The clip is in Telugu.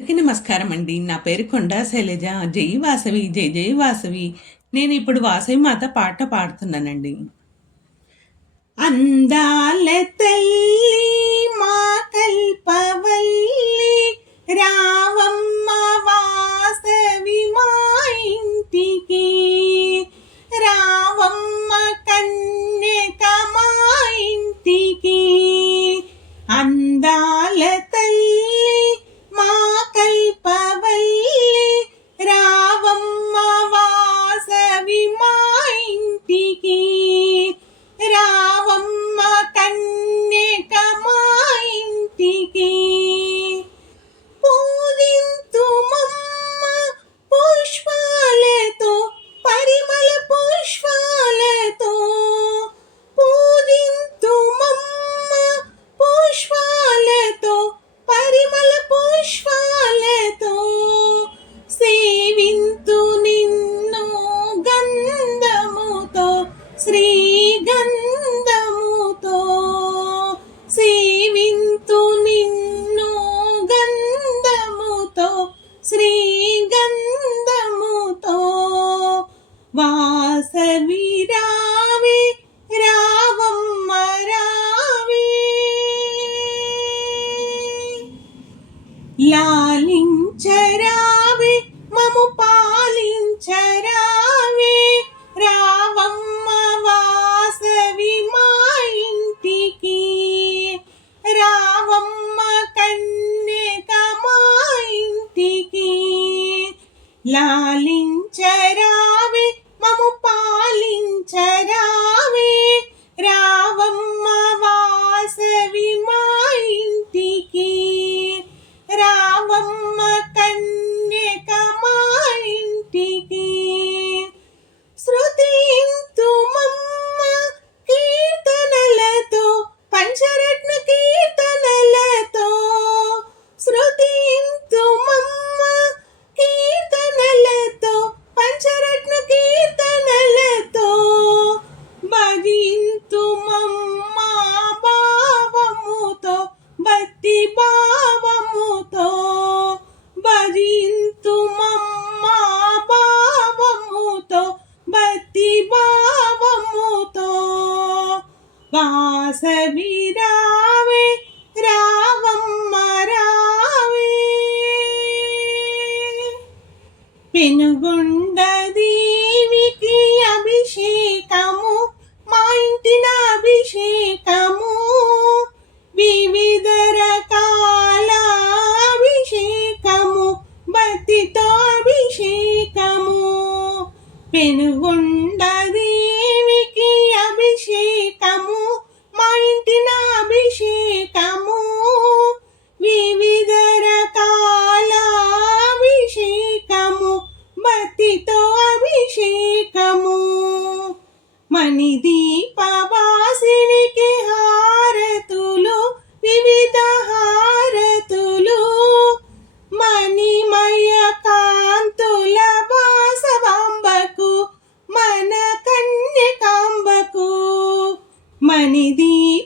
అందరికీ నమస్కారం అండి. నా పేరు కొండా శైలజ. జై వాసవి జై జై వాసవి. నేను ఇప్పుడు వాసవి మాత పాట పాడుతున్నానండి. అందాల వాసవి రావే రావమ్మ రావే లాలించరావే మము పాలించరావే రావమ్మ వాసవి మా ఇంటికి రావమ్మ కన్యక మా ఇంటికి లాలి వాసవి రావే రావమ్మ రావే పెనుగొండ దేవికి అభిషేకము మా ఇంటిన అభిషేకము వివిధ రకాల అభిషేకము భక్తితో అభిషేకము పెనుగొండ అని దీపవాసినికి హారతులు వివిధ హారతులు. మణిమయ కాంతుల వాసవాంబకు మన కన్యకాంబకు. మణిదీపవాసినికి